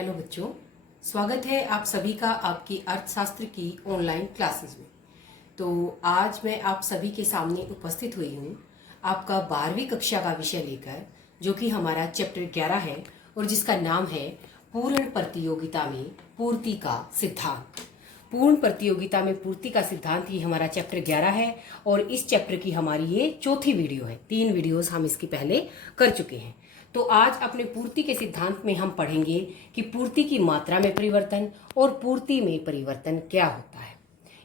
Hello बच्चों, स्वागत है आप सभी का आपकी अर्थशास्त्र की ऑनलाइन क्लासेस में। तो आज मैं आप सभी के सामने उपस्थित हुई हूँ आपका 12वीं कक्षा का विषय लेकर, जो कि हमारा चैप्टर 11 है और जिसका नाम है पूर्ण प्रतियोगिता में पूर्ति का सिद्धांत। पूर्ण प्रतियोगिता में पूर्ति का सिद्धांत ये हमारा चैप्टर 11 है और इस चैप्टर की हमारी ये चौथी वीडियो है। 3 वीडियोस हम इसके पहले कर चुके हैं। तो आज अपने पूर्ति के सिद्धांत में हम पढ़ेंगे कि पूर्ति की मात्रा में परिवर्तन और पूर्ति में परिवर्तन क्या होता है।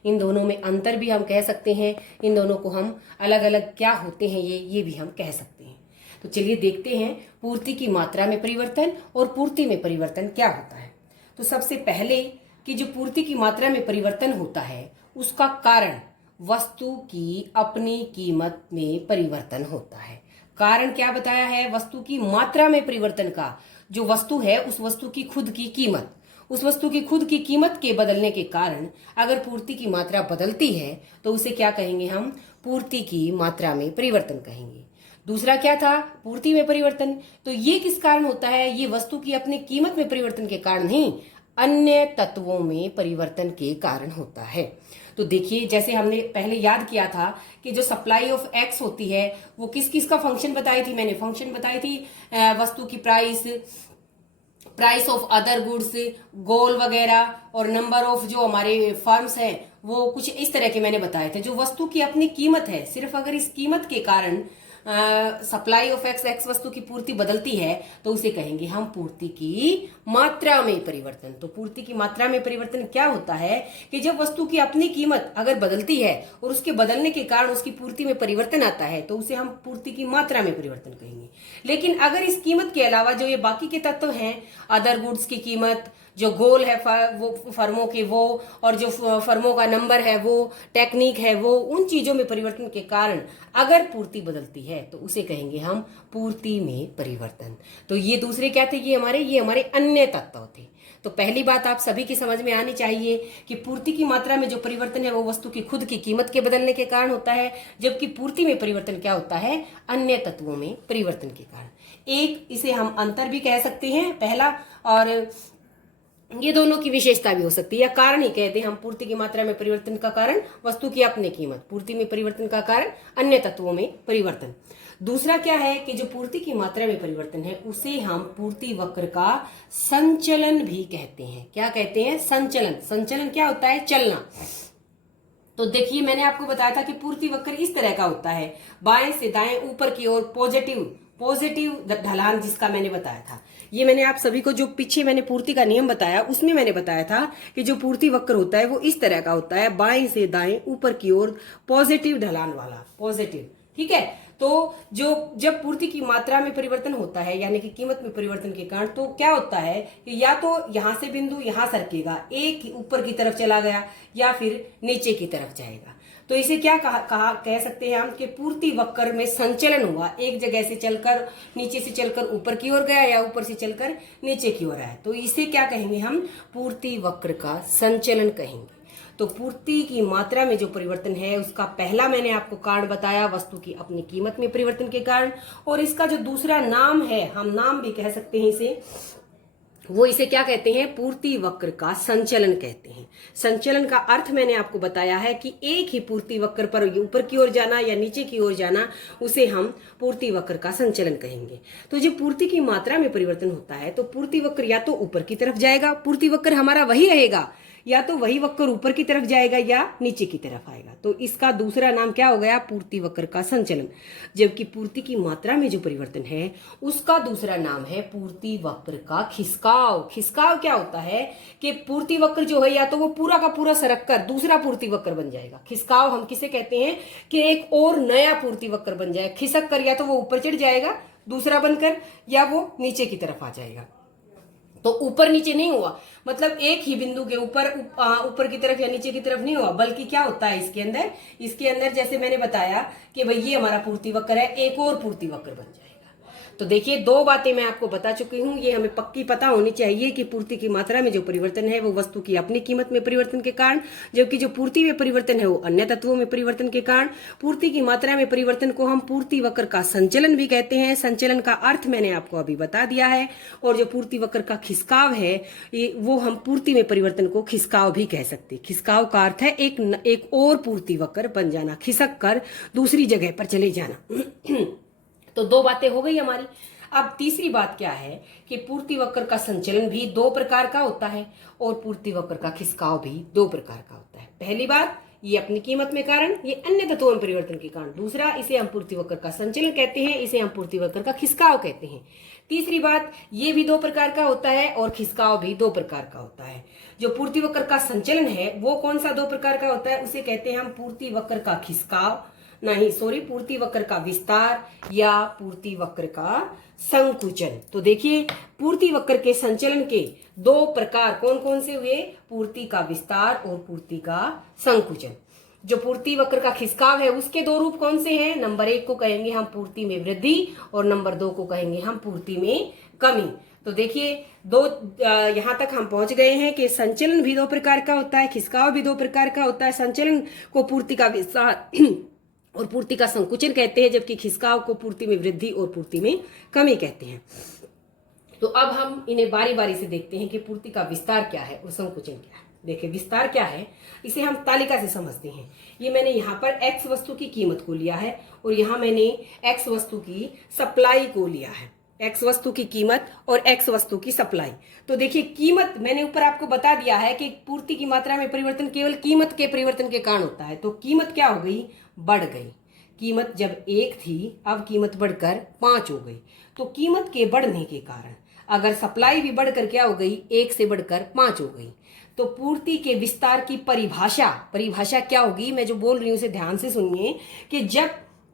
इन दोनों में अंतर भी हम कह सकते हैं, इन दोनों को हम अलग अलग क्या होते हैं ये भी हम कह सकते हैं। तो चलिए देखते हैं पूर्ति की मात्रा में परिवर्तन और पूर्ति में परिवर्तन क्या होता है। तो सबसे पहले कि जो पूर्ति की मात्रा में परिवर्तन होता है उसका कारण वस्तु की अपनी कीमत में परिवर्तन होता है। कारण क्या बताया है? वस्तु की मात्रा में परिवर्तन का। जो वस्तु है उस वस्तु की खुद की कीमत, उस वस्तु की खुद की कीमत के बदलने के कारण अगर पूर्ति की मात्रा बदलती है तो उसे क्या कहेंगे? हम पूर्ति की मात्रा में परिवर्तन कहेंगे। दूसरा क्या था? पूर्ति में परिवर्तन। तो ये किस कारण होता है? ये वस्तु की अपनी कीमत में परिवर्तन के कारण नहीं, अन्य तत्वों में परिवर्तन के कारण होता है। तो देखिए, जैसे हमने पहले याद किया था कि जो सप्लाई ऑफ एक्स होती है वो किस किस का फंक्शन बताई थी। मैंने फंक्शन बताई थी वस्तु की प्राइस ऑफ अदर गुड्स, गोल वगैरह, और नंबर ऑफ जो हमारे फर्म्स हैं वो कुछ इस तरह के मैंने बताए थे। जो वस्तु की अपनी कीमत है, सिर्फ अगर इस कीमत के कारण सप्लाई ऑफ एक्स वस्तु की पूर्ति बदलती है तो उसे कहेंगे हम पूर्ति की मात्रा में परिवर्तन। तो पूर्ति की मात्रा में परिवर्तन क्या होता है कि जब वस्तु की अपनी कीमत अगर बदलती है और उसके बदलने के कारण उसकी पूर्ति में परिवर्तन आता है तो उसे हम पूर्ति की मात्रा में परिवर्तन कहेंगे। लेकिन अगर इस कीमत के अलावा जो ये बाकी के तत्व हैं, अदर गुड्स की कीमत, जो गोल है वो फर्मों के वो, और जो फर्मों का नंबर है वो, टेक्निक है वो, उन चीजों में परिवर्तन के कारण अगर पूर्ति बदलती है तो उसे कहेंगे हम पूर्ति में परिवर्तन। तो ये दूसरे क्या थे? ये हमारे अन्य तत्व थे। तो पहली बात आप सभी की समझ में आनी चाहिए कि पूर्ति की मात्रा में जो परिवर्तन है वो वस्तु की खुद की कीमत के बदलने के कारण होता है, जबकि पूर्ति में परिवर्तन क्या होता है? अन्य तत्वों में परिवर्तन के कारण। एक इसे हम अंतर भी कह सकते हैं पहला, और ये दोनों की विशेषता भी हो सकती है, या कारण ही कहते हैं हम। पूर्ति की मात्रा में परिवर्तन का कारण वस्तु की अपनी कीमत, पूर्ति में परिवर्तन का कारण अन्य तत्वों में परिवर्तन। दूसरा क्या है कि जो पूर्ति की मात्रा में परिवर्तन है उसे हम पूर्ति वक्र का संचलन भी कहते हैं। क्या कहते हैं? संचलन। संचलन क्या होता है? चलना। तो देखिए, मैंने आपको बताया था कि पूर्ति वक्र इस तरह का होता है, बाएं से दाएं ऊपर की ओर पॉजिटिव ढलान, जिसका मैंने बताया था। ये मैंने आप सभी को जो पीछे मैंने पूर्ति का नियम बताया उसमें मैंने बताया था कि जो पूर्ति वक्र होता है वो इस तरह का होता है, बाएं से दाएं ऊपर की ओर पॉजिटिव ढलान वाला, पॉजिटिव। ठीक है। तो जब पूर्ति की मात्रा में परिवर्तन होता है यानी कि कीमत में परिवर्तन के कारण, तो क्या होता है कि या तो यहां से बिंदु यहां सरकेगा, एक ऊपर की तरफ चला गया, या फिर नीचे की तरफ जाएगा। तो इसे क्या कह सकते हैं हम कि पूर्ति वक्र में संचलन हुआ, एक जगह से चलकर नीचे से चलकर ऊपर की ओर गया या ऊपर से चलकर नीचे की ओर आया। तो इसे क्या कहेंगे हम? पूर्ति वक्र का संचलन कहेंगे। तो पूर्ति की मात्रा में जो परिवर्तन है उसका पहला मैंने आपको कारण बताया, वस्तु की अपनी कीमत में परिवर्तन के कारण, और इसका जो दूसरा नाम है, हम नाम भी कह सकते हैं इसे, वो इसे क्या कहते हैं? पूर्ति वक्र का संचलन कहते हैं। संचलन का अर्थ मैंने आपको बताया है कि एक ही पूर्ति वक्र पर ऊपर की ओर जाना या नीचे की ओर जाना, उसे हम पूर्ति वक्र का संचलन कहेंगे। तो जब पूर्ति की मात्रा में परिवर्तन होता है तो पूर्ति वक्र या तो ऊपर की तरफ जाएगा, पूर्ति वक्र हमारा वही रहेगा, या तो वही वक्र ऊपर की तरफ जाएगा या नीचे की तरफ आएगा। तो इसका दूसरा नाम क्या हो गया? पूर्ति वक्र का संचलन। जबकि पूर्ति की मात्रा में जो परिवर्तन है उसका दूसरा नाम है पूर्ति वक्र का खिसकाव। खिसकाव क्या होता है कि पूर्ति वक्र जो है या तो वो पूरा का पूरा सरक कर दूसरा पूर्ति वक्र बन जाएगा। खिसकाव हम किसे कहते हैं कि एक और नया पूर्ति वक्र बन जाएगा। खिसक कर या तो वो ऊपर चढ़ जाएगा दूसरा बनकर, या वो नीचे की तरफ आ जाएगा। तो ऊपर नीचे नहीं हुआ, मतलब एक ही बिंदु के ऊपर की तरफ या नीचे की तरफ नहीं हुआ, बल्कि क्या होता है इसके अंदर जैसे मैंने बताया कि भाई ये हमारा पूर्ति वक्र है, एक और पूर्ति वक्र बन जाएगा। तो देखिए, दो बातें मैं आपको बता चुकी हूँ, ये हमें पक्की पता होनी चाहिए कि पूर्ति की मात्रा में जो परिवर्तन है वो वस्तु की अपनी कीमत में परिवर्तन के कारण, जबकि जो पूर्ति में परिवर्तन है वो अन्य तत्वों में परिवर्तन के कारण। पूर्ति की मात्रा में परिवर्तन को हम पूर्ति वक्र का संचलन भी कहते हैं। संचलन का अर्थ मैंने आपको अभी बता दिया है। और जो पूर्ति वक्र का खिसकाव है वो हम पूर्ति में परिवर्तन को खिसकाव भी कह सकते हैं। खिसकाव का अर्थ है एक और पूर्ति वक्र बन जाना, खिसक कर दूसरी जगह पर चले जाना। तो दो बातें हो गई हमारी। अब तीसरी बात क्या है कि पूर्ति वक्र का संचलन भी दो प्रकार का होता है और पूर्ति वक्र का खिसकाव भी दो प्रकार का होता है। पहली बात, ये अपनी कीमत में कारण, ये अन्य तत्वों में परिवर्तन के कारण। दूसरा, इसे हम पूर्ति वक्र का संचलन कहते हैं, इसे हम पूर्ति वक्र का खिसकाव कहते हैं। तीसरी बात, ये भी दो प्रकार का होता है और खिसकाव भी दो प्रकार का होता है। जो पूर्ति वक्र का संचलन है वो कौन सा दो प्रकार का होता है, उसे कहते हैं हम पूर्ति वक्र का खिसकाव, पूर्ति वक्र का विस्तार या पूर्ति वक्र का संकुचन। तो देखिए, पूर्ति वक्र के संचलन के दो प्रकार कौन कौन से हुए, पूर्ति का विस्तार और पूर्ति का संकुचन। जो पूर्ति वक्र का खिसकाव है उसके दो रूप कौन से हैं, नंबर 1 को कहेंगे हम पूर्ति में वृद्धि और नंबर 2 को कहेंगे हम पूर्ति में कमी। तो देखिए, यहाँ तक हम पहुंच गए हैं कि संचलन भी दो प्रकार का होता है, खिसकाव भी दो प्रकार का होता है। संचलन को पूर्ति का विस्तार और पूर्ति का संकुचन कहते हैं, जबकि खिसकाव को पूर्ति में वृद्धि और पूर्ति में कमी कहते हैं। तो अब हम इन्हें बारी बारी से देखते हैं कि पूर्ति का विस्तार क्या है और संकुचन क्या है। देखिए, विस्तार क्या है, इसे हम तालिका से समझते हैं। ये मैंने यहाँ पर x वस्तु की कीमत को लिया है और यहाँ मैंने x वस्तु की सप्लाई को लिया है। x वस्तु की कीमत और x वस्तु की सप्लाई। तो देखिए, कीमत मैंने ऊपर आपको बता दिया है कि पूर्ति की मात्रा में परिवर्तन केवल कीमत के परिवर्तन के कारण होता है। तो कीमत क्या हो गई, बढ़ गई। कीमत जब 1 थी, अब कीमत बढ़कर 5 हो गई। तो कीमत के बढ़ने के कारण अगर सप्लाई भी बढ़कर क्या हो गई, 1 से बढ़कर 5 हो गई। तो पूर्ति के विस्तार की परिभाषा क्या होगी, मैं जो बोल रही हूं उसे ध्यान से सुनिए, कि जब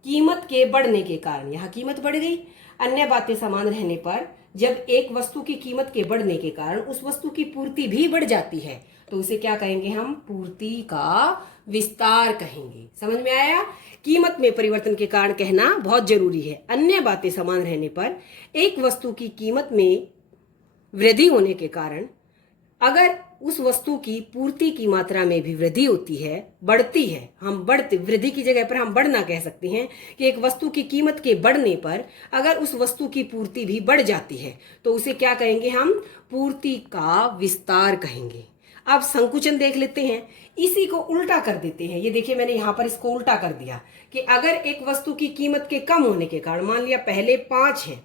कीमत के बढ़ने के कारण, यहाँ कीमत बढ़ गई, अन्य बातें समान रहने पर जब एक वस्तु की कीमत के बढ़ने के कारण उस वस्तु की पूर्ति भी बढ़ जाती है, तो उसे क्या कहेंगे हम, पूर्ति का विस्तार कहेंगे। समझ में आया? कीमत में परिवर्तन के कारण कहना बहुत जरूरी है। अन्य बातें समान रहने पर एक वस्तु की कीमत में वृद्धि होने के कारण अगर उस वस्तु की पूर्ति की मात्रा में भी वृद्धि होती है, बढ़ती है, हम बढ़ते, वृद्धि की जगह पर हम बढ़ना कह सकते हैं कि एक वस्तु की कीमत के बढ़ने पर अगर उस वस्तु की पूर्ति भी बढ़ जाती है तो उसे क्या कहेंगे हम, पूर्ति का विस्तार कहेंगे। अब संकुचन देख लेते हैं, इसी को उल्टा कर देते हैं। ये देखिए, मैंने यहाँ पर इसको उल्टा कर दिया कि अगर एक वस्तु की कीमत के कम होने के कारण, मान लिया पहले 5 है,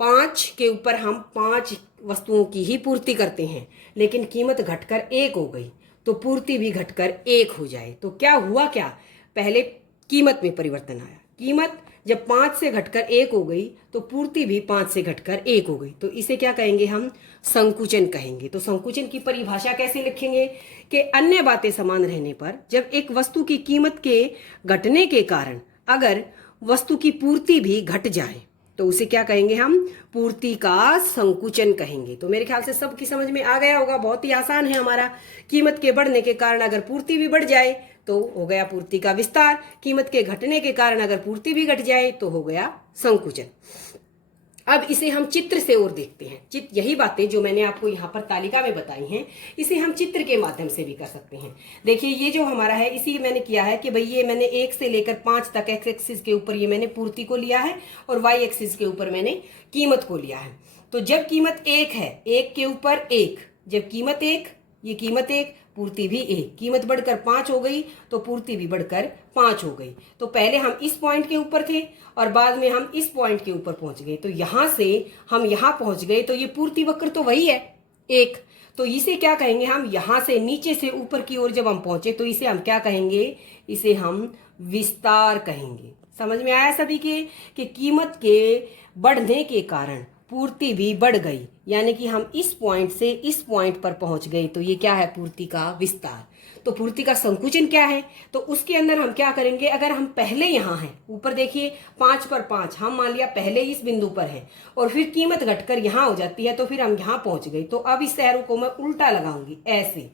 5 के ऊपर हम 5 वस्तुओं की ही पूर्ति करते हैं, लेकिन कीमत घटकर 1 हो गई तो पूर्ति भी घटकर 1 हो जाए तो क्या हुआ, क्या पहले कीमत में परिवर्तन आया। कीमत जब 5 से घटकर 1 हो गई तो पूर्ति भी 5 से घटकर 1 हो गई। तो इसे क्या कहेंगे हम, संकुचन कहेंगे। तो संकुचन की परिभाषा कैसे लिखेंगे कि अन्य बातें समान रहने पर जब एक वस्तु की कीमत के घटने के कारण अगर वस्तु की पूर्ति भी घट जाए तो उसे क्या कहेंगे हम, पूर्ति का संकुचन कहेंगे। तो मेरे ख्याल से सबकी समझ में आ गया होगा, बहुत ही आसान है हमारा। कीमत के बढ़ने के कारण अगर पूर्ति भी बढ़ जाए तो हो गया पूर्ति का विस्तार, कीमत के घटने के कारण अगर पूर्ति भी घट जाए तो हो गया संकुचन। अब इसे हम चित्र से और देखते हैं। यही बातें जो मैंने आपको यहाँ पर तालिका में बताई हैं, इसे हम चित्र के माध्यम से भी कर सकते हैं। देखिए, ये जो हमारा है, इसी मैंने किया है कि भाई ये मैंने 1 से लेकर 5 तक एक्स एक्सिस के ऊपर ये मैंने पूर्ति को लिया है और वाई एक्सिस के ऊपर मैंने कीमत को लिया है। तो जब कीमत 1 है, 1 के ऊपर 1, जब कीमत 1, ये कीमत 1, पूर्ति भी 1, कीमत बढ़कर 5 हो गई तो पूर्ति भी बढ़कर 5 हो गई। तो पहले हम इस पॉइंट के ऊपर थे और बाद में हम इस पॉइंट के ऊपर पहुंच गए। तो यहां से हम यहां पहुंच गए तो ये पूर्ति वक्र तो वही है 1। तो इसे क्या कहेंगे हम, यहां से नीचे से ऊपर की ओर जब हम पहुंचे तो इसे हम क्या कहेंगे, इसे हम विस्तार कहेंगे। समझ में आया सभी के कि कीमत के बढ़ने के कारण पूर्ति भी बढ़ गई, यानी कि हम इस पॉइंट से इस पॉइंट पर पहुंच गए। तो ये क्या है, पूर्ति का विस्तार। तो पूर्ति का संकुचन क्या है, तो उसके अंदर हम क्या करेंगे, अगर हम पहले यहाँ हैं, ऊपर देखिए 5 पर 5, हम मान लिया पहले इस बिंदु पर है और फिर कीमत घटकर यहाँ हो जाती है तो फिर हम यहाँ पहुंच गए। तो अब इस एरो को मैं उल्टा लगाऊंगी ऐसे।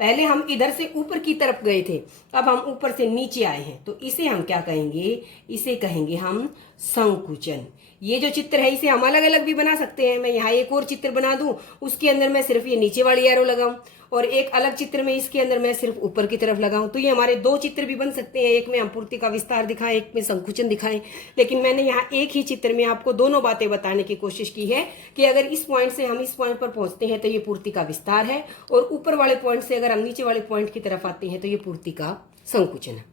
पहले हम इधर से ऊपर की तरफ गए थे, अब हम ऊपर से नीचे आए हैं, तो इसे हम क्या कहेंगे, इसे कहेंगे हम संकुचन। ये जो चित्र है इसे हम अलग अलग भी बना सकते हैं। मैं यहाँ एक और चित्र बना दूं, उसके अंदर मैं सिर्फ ये नीचे वाली एरो लगाऊं, और एक अलग चित्र में इसके अंदर मैं सिर्फ ऊपर की तरफ लगाऊं, तो ये हमारे दो चित्र भी बन सकते हैं। एक में हम पूर्ति का विस्तार दिखाएं, एक में संकुचन दिखाएं। लेकिन मैंने यहाँ एक ही चित्र में आपको दोनों बातें बताने की कोशिश की है कि अगर इस पॉइंट से हम इस पॉइंट पर पहुंचते हैं तो ये पूर्ति का विस्तार है, और ऊपर वाले पॉइंट से अगर हम नीचे वाले पॉइंट की तरफ आते हैं तो ये पूर्ति का संकुचन है।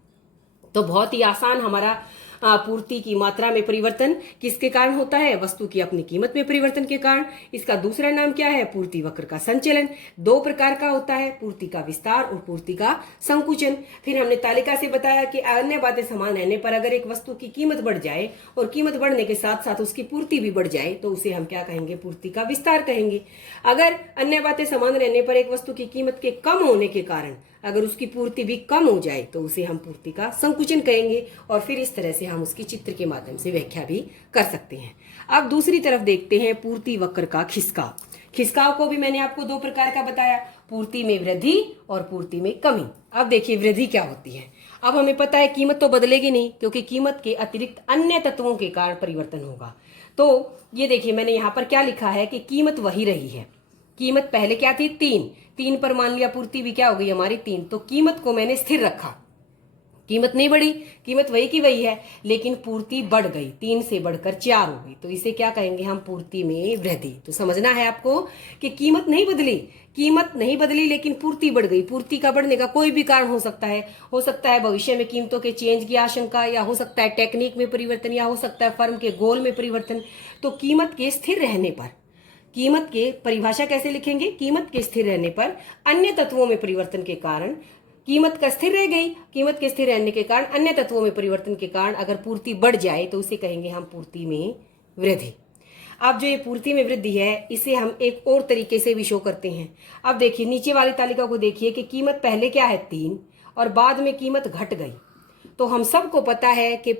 तो बहुत ही आसान हमारा पूर्ति की मात्रा में परिवर्तन किसके कारण होता है? वस्तु की अपनी कीमत में परिवर्तन के कारण। इसका दूसरा नाम क्या है? पूर्ति वक्र का संचलन। दो प्रकार का होता है, पूर्ति का विस्तार और पूर्ति का संकुचन। फिर हमने तालिका से बताया कि अन्य बातें समान रहने पर अगर एक वस्तु की कीमत बढ़ जाए और कीमत बढ़ने के साथ साथ उसकी पूर्ति भी बढ़ जाए तो उसे हम क्या कहेंगे? पूर्ति का विस्तार कहेंगे। अगर अन्य बातें समान रहने पर एक वस्तु की कीमत के कम होने के कारण अगर उसकी पूर्ति भी कम हो जाए तो उसे हम पूर्ति का संकुचन कहेंगे, और फिर इस तरह से हम उसकी चित्र के माध्यम से व्याख्या भी कर सकते हैं। अब दूसरी तरफ देखते हैं पूर्ति वक्र का खिसकाव। खिसकाव को भी मैंने आपको दो प्रकार का बताया, पूर्ति में वृद्धि और पूर्ति में कमी। अब देखिए वृद्धि क्या होती है। अब हमें पता है कीमत तो बदलेगी नहीं, क्योंकि कीमत के अतिरिक्त अन्य तत्वों के कारण परिवर्तन होगा। तो ये देखिए मैंने यहाँ पर क्या लिखा है कि कीमत वही रही है। कीमत पहले क्या थी? 3 पर मान लिया पूर्ति भी क्या हो गई हमारी? 3। तो कीमत को मैंने स्थिर रखा, कीमत नहीं बढ़ी, कीमत वही की वही है, लेकिन पूर्ति बढ़ गई, 3 से बढ़कर 4 हो गई। तो इसे क्या कहेंगे हम? पूर्ति में वृद्धि। तो समझना है आपको कि कीमत नहीं बदली लेकिन पूर्ति बढ़ गई। पूर्ति का बढ़ने का कोई भी कारण हो सकता है भविष्य में कीमतों के चेंज की आशंका, या हो सकता है टेक्निक में परिवर्तन, या हो सकता है फर्म के गोल में परिवर्तन। तो कीमत के स्थिर रहने पर, कीमत के परिभाषा कैसे लिखेंगे? कीमत के स्थिर रहने पर अन्य तत्वों में परिवर्तन के कारण कीमत का स्थिर रह गई, कीमत के स्थिर रहने के कारण अन्य तत्वों में परिवर्तन के कारण अगर पूर्ति बढ़ जाए तो उसे कहेंगे हम पूर्ति में वृद्धि। अब जो ये पूर्ति में वृद्धि है इसे हम एक और तरीके से भी शो करते हैं। अब देखिए नीचे वाली तालिका को देखिए कि कीमत पहले क्या है? 3, और बाद में कीमत घट गई। तो हम सबको पता है कि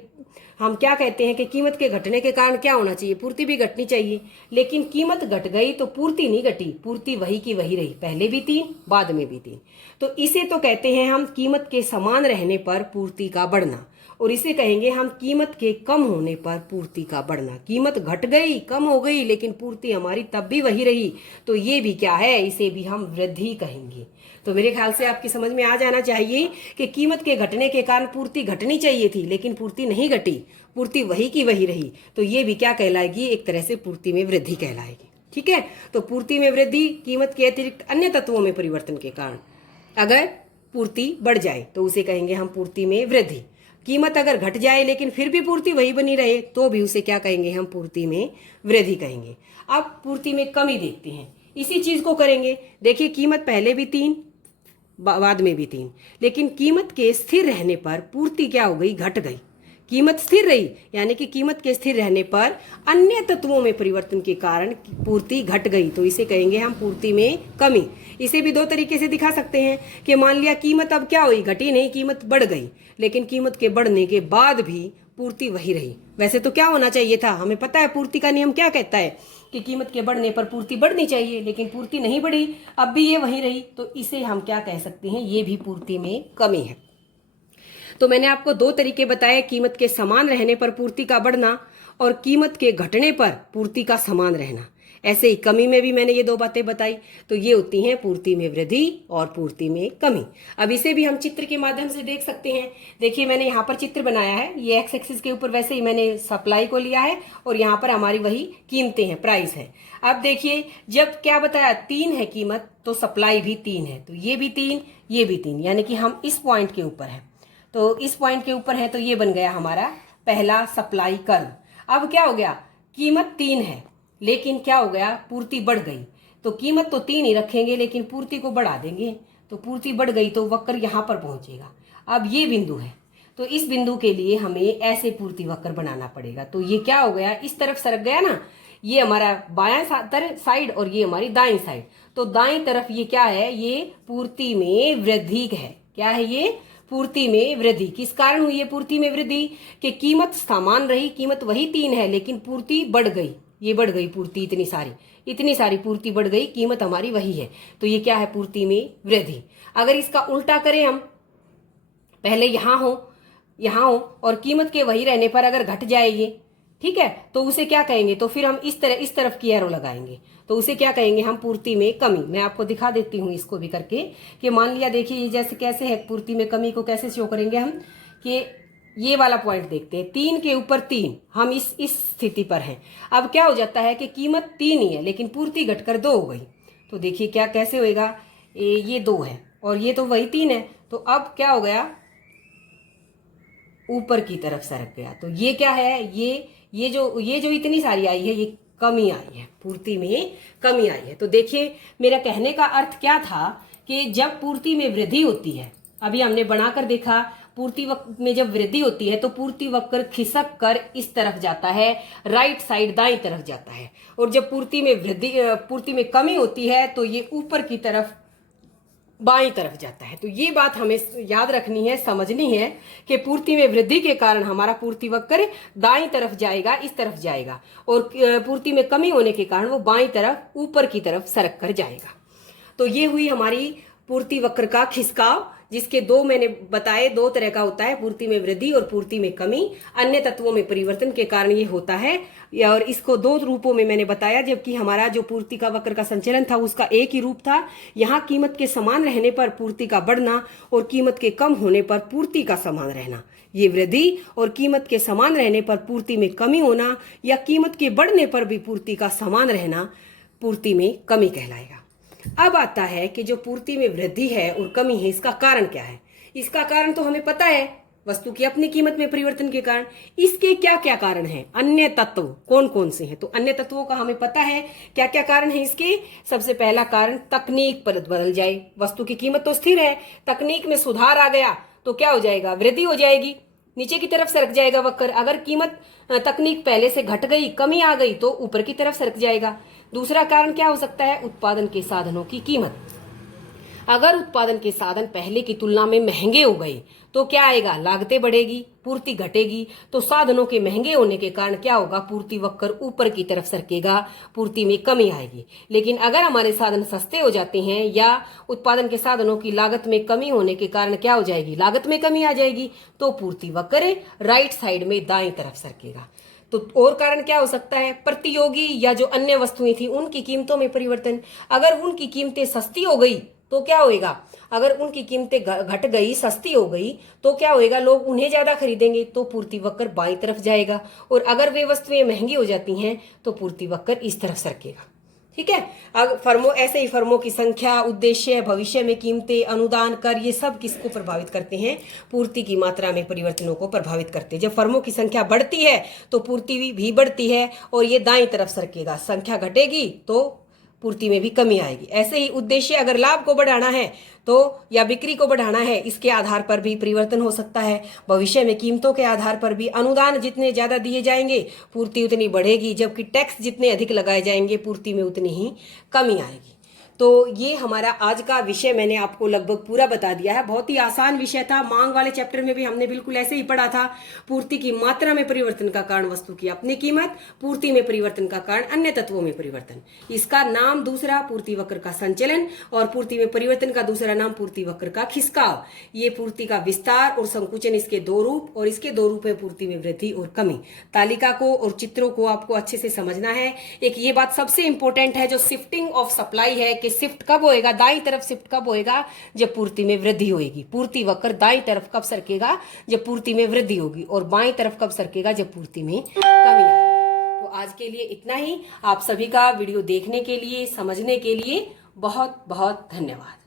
हम क्या कहते हैं कि कीमत के घटने के कारण क्या होना चाहिए? पूर्ति भी घटनी चाहिए। लेकिन कीमत घट गई तो पूर्ति नहीं घटी, पूर्ति वही की वही रही, पहले भी 3 बाद में भी 3। तो इसे तो कहते हैं हम कीमत के समान रहने पर पूर्ति का बढ़ना, और इसे कहेंगे हम कीमत के कम होने पर पूर्ति का बढ़ना। कीमत घट गई, कम हो गई, लेकिन पूर्ति हमारी तब भी वही रही, तो ये भी क्या है? इसे भी हम वृद्धि कहेंगे। तो मेरे ख्याल से आपकी समझ में आ जाना चाहिए कि कीमत के घटने के कारण पूर्ति घटनी चाहिए थी, लेकिन पूर्ति नहीं घटी, पूर्ति वही की वही रही। तो ये भी क्या कहलाएगी? एक तरह से पूर्ति में वृद्धि कहलाएगी। ठीक है, तो पूर्ति में वृद्धि कीमत के अतिरिक्त अन्य तत्वों में परिवर्तन के कारण अगर पूर्ति बढ़ जाए तो उसे कहेंगे हम पूर्ति में वृद्धि। कीमत अगर घट जाए लेकिन फिर भी पूर्ति वही बनी रहे तो भी उसे क्या कहेंगे? हम पूर्ति में वृद्धि कहेंगे। अब पूर्ति में कमी देखते हैं, इसी चीज को करेंगे। देखिए कीमत पहले भी 3, बाद में भी 3, लेकिन कीमत के स्थिर रहने पर पूर्ति क्या हो गई? घट गई। कीमत स्थिर रही, यानी कि कीमत के स्थिर रहने पर अन्य तत्वों में परिवर्तन के कारण पूर्ति घट गई, तो इसे कहेंगे हम पूर्ति में कमी। इसे भी दो तरीके से दिखा सकते हैं कि मान लिया कीमत अब क्या हुई? घटी नहीं, कीमत बढ़ गई, लेकिन कीमत के बढ़ने के बाद भी पूर्ति वही रही। वैसे तो क्या होना चाहिए था? हमें पता है पूर्ति का नियम क्या कहता है कि कीमत के बढ़ने पर पूर्ति बढ़नी चाहिए, लेकिन पूर्ति नहीं बढ़ी, अब भी ये वही रही, तो इसे हम क्या कह सकते हैं? ये भी पूर्ति में कमी है। तो मैंने आपको दो तरीके बताए, कीमत के समान रहने पर पूर्ति का बढ़ना और कीमत के घटने पर पूर्ति का समान रहना। ऐसे ही कमी में भी मैंने ये दो बातें बताई। तो ये होती हैं पूर्ति में वृद्धि और पूर्ति में कमी। अब इसे भी हम चित्र के माध्यम से देख सकते हैं। देखिए मैंने यहाँ पर चित्र बनाया है, ये एक्स एक्सिस के ऊपर वैसे ही मैंने सप्लाई को लिया है और यहाँ पर हमारी वही कीमतें हैं, प्राइस है। अब देखिए जब क्या बताया 3 है कीमत तो सप्लाई भी 3 है, तो ये भी 3 ये भी 3, यानी कि हम इस पॉइंट के ऊपर है, तो इस पॉइंट के ऊपर है, तो ये बन गया हमारा पहला सप्लाई कर्व। अब क्या हो गया? कीमत 3 है लेकिन क्या हो गया? पूर्ति बढ़ गई, तो कीमत तो 3 ही रखेंगे लेकिन पूर्ति को बढ़ा देंगे, तो पूर्ति बढ़ गई तो वक्र यहाँ पर पहुंचेगा। अब ये बिंदु है, तो इस बिंदु के लिए हमें ऐसे पूर्ति वक्र बनाना पड़ेगा। तो ये क्या हो गया? इस तरफ सरक गया ना, ये हमारा बायां साइड और ये हमारी दाईं साइड। तो दाईं तरफ ये क्या है? ये पूर्ति में वृद्धि है। क्या है ये? पूर्ति में वृद्धि। किस कारण हुई है पूर्ति में वृद्धि? कि कीमत समान रही, कीमत वही 3 है लेकिन पूर्ति बढ़ गई, ये बढ़ गई पूर्ति, इतनी सारी पूर्ति बढ़ गई, कीमत हमारी वही है, तो ये क्या है? पूर्ति में वृद्धि। अगर इसका उल्टा करें हम, पहले यहाँ हो और कीमत के वही रहने पर अगर घट जाए ये, ठीक है, तो उसे क्या कहेंगे, तो फिर हम इस तरफ की एरो लगाएंगे, तो उसे क्या कहेंगे हम, पूर्ति में कमी। मैं आपको दिखा देती हूँ इसको भी करके कि मान लिया, देखिए ये जैसे कैसे है, पूर्ति में कमी को कैसे शो करेंगे हम, कि ये वाला पॉइंट देखते हैं, 3 के ऊपर 3, हम इस स्थिति पर हैं। अब क्या हो जाता है कि कीमत 3 ही है लेकिन पूर्ति घटकर 2 हो गई, तो देखिए क्या कैसे होएगा, ये 2 है और ये तो वही 3 है, तो अब क्या हो गया, ऊपर की तरफ सरक गया। तो ये क्या है, ये जो इतनी सारी आई है, ये कमी आई है, पूर्ति में कमी आई है। तो देखिए मेरा कहने का अर्थ क्या था कि जब पूर्ति में वृद्धि होती है, अभी हमने बनाकर देखा, पूर्ति वक्र में जब वृद्धि होती है तो पूर्ति वक्र खिसक कर इस तरफ जाता है, राइट साइड दाईं तरफ जाता है, और जब पूर्ति में कमी होती है तो ये ऊपर की तरफ बाईं तरफ जाता है। तो ये बात हमें याद रखनी है, समझनी है कि पूर्ति में वृद्धि के कारण हमारा पूर्ति वक्र दाईं तरफ जाएगा, इस तरफ जाएगा, और पूर्ति में कमी होने के कारण वो बाईं तरफ ऊपर की तरफ सरक कर जाएगा। तो ये हुई हमारी पूर्ति वक्र का खिसकाव, जिसके 2 मैंने बताए, 2 तरह का होता है, पूर्ति में वृद्धि और पूर्ति में कमी। अन्य तत्वों में परिवर्तन के कारण ये होता है, और इसको 2 रूपों में मैंने बताया, जबकि हमारा जो पूर्ति का वक्र का संचलन था उसका एक ही रूप था। यहाँ कीमत के समान रहने पर पूर्ति का बढ़ना और कीमत के कम होने पर पूर्ति का समान रहना, ये वृद्धि, और कीमत के समान रहने पर पूर्ति में कमी होना या कीमत के बढ़ने पर भी पूर्ति का समान रहना पूर्ति में कमी कहलाएगा। अब आता है कि जो पूर्ति में वृद्धि है और कमी है, इसका कारण क्या है। इसका कारण तो हमें पता है, वस्तु की अपनी कीमत में परिवर्तन के कारण। इसके क्या क्या कारण हैं, अन्य तत्व कौन कौन से हैं, तो अन्य तत्वों का हमें पता है क्या क्या कारण है इसके। सबसे पहला कारण, तकनीक बदल जाए। वस्तु की कीमत तो स्थिर है, तकनीक में सुधार आ गया तो क्या हो जाएगा, वृद्धि हो जाएगी, नीचे की तरफ सरक जाएगा वक्र। अगर कीमत तकनीक पहले से घट गई, कमी आ गई, तो ऊपर की तरफ सरक जाएगा। दूसरा कारण क्या हो सकता है, उत्पादन के साधनों की कीमत। अगर उत्पादन के साधन पहले की तुलना में महंगे हो गए तो क्या आएगा, लागतें बढ़ेगी, पूर्ति घटेगी, तो साधनों के महंगे होने के कारण क्या होगा, पूर्ति वक्र ऊपर की तरफ सरकेगा, पूर्ति में कमी आएगी। लेकिन अगर हमारे साधन सस्ते हो जाते हैं या उत्पादन के साधनों की लागत में कमी होने के कारण क्या हो जाएगी, लागत में कमी आ जाएगी, तो पूर्ति वक्र राइट साइड में दाईं तरफ सरकेगा। तो और कारण क्या हो सकता है, प्रतियोगी या जो अन्य वस्तुएं थी उनकी कीमतों में परिवर्तन। अगर उनकी कीमतें सस्ती हो गई तो क्या होएगा, अगर उनकी कीमतें घट गई, सस्ती हो गई, तो क्या होएगा, लोग उन्हें ज्यादा खरीदेंगे, तो पूर्ति वक्र बाईं तरफ जाएगा। और अगर वे वस्तुएं महंगी हो जाती हैं तो पूर्ति वक्र इस तरफ सरकेगा। ठीक है, अब फर्मों, ऐसे ही फर्मों की संख्या, उद्देश्य, भविष्य में कीमतें, अनुदान, कर, ये सब किसको प्रभावित करते हैं, पूर्ति की मात्रा में परिवर्तनों को प्रभावित करते हैं। जब फर्मों की संख्या बढ़ती है तो पूर्ति भी बढ़ती है और ये दाईं तरफ सरकेगा, संख्या घटेगी तो पूर्ति में भी कमी आएगी। ऐसे ही उद्देश्य, अगर लाभ को बढ़ाना है तो या बिक्री को बढ़ाना है, इसके आधार पर भी परिवर्तन हो सकता है। भविष्य में कीमतों के आधार पर भी, अनुदान जितने ज्यादा दिए जाएंगे पूर्ति उतनी बढ़ेगी, जबकि टैक्स जितने अधिक लगाए जाएंगे पूर्ति में उतनी ही कमी आएगी। तो ये हमारा आज का विषय मैंने आपको लगभग पूरा बता दिया है। बहुत ही आसान विषय था। मांग वाले चैप्टर में भी हमने बिल्कुल ऐसे ही पढ़ा था। पूर्ति की मात्रा में परिवर्तन का कारण वस्तु की अपनी कीमत, पूर्ति में परिवर्तन का कारण अन्य तत्वों में परिवर्तन। इसका नाम दूसरा पूर्ति वक्र का संचलन और पूर्ति में परिवर्तन का दूसरा नाम पूर्ति वक्र का खिसकाव। ये पूर्ति का विस्तार और संकुचन, इसके 2 रूप, और इसके 2 रूप है पूर्ति में वृद्धि और कमी। तालिका को और चित्रों को आपको अच्छे से समझना है। एक ये बात सबसे इंपॉर्टेंट है, जो शिफ्टिंग ऑफ सप्लाई है, कि शिफ्ट कब होएगा, दाईं तरफ शिफ्ट कब होएगा, जब पूर्ति में वृद्धि होएगी। पूर्ति वक्र दाईं तरफ कब सरकेगा, जब पूर्ति में वृद्धि होगी, और बाईं तरफ कब सरकेगा, जब पूर्ति में कमी आएगी। तो आज के लिए इतना ही। आप सभी का वीडियो देखने के लिए, समझने के लिए बहुत बहुत धन्यवाद।